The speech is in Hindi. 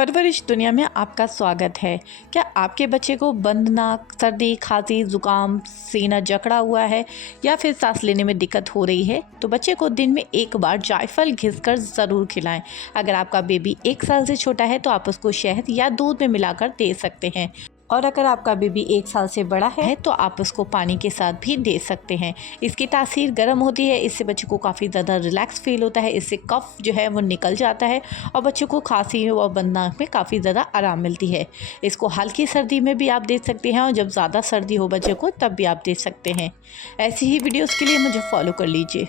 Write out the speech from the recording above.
परवरिश दुनिया में आपका स्वागत है। क्या आपके बच्चे को बंद नाक, सर्दी, खांसी, जुकाम, सीना जकड़ा हुआ है या फिर सांस लेने में दिक्कत हो रही है? तो बच्चे को दिन में एक बार जायफल घिसकर ज़रूर खिलाएं। अगर आपका बेबी 1 साल से छोटा है तो आप उसको शहद या दूध में मिलाकर दे सकते हैं, और अगर आपका बेबी 1 साल से बड़ा है तो आप उसको पानी के साथ भी दे सकते हैं। इसकी तासीर गर्म होती है, इससे बच्चे को काफ़ी ज़्यादा रिलैक्स फील होता है, इससे कफ जो है वो निकल जाता है और बच्चों को खांसी और बंद नाक में काफ़ी ज़्यादा आराम मिलती है। इसको हल्की सर्दी में भी आप दे सकते हैं और जब ज़्यादा सर्दी हो बच्चे को तब भी आप दे सकते हैं। ऐसी ही वीडियोज़ के लिए मुझे फॉलो कर लीजिए।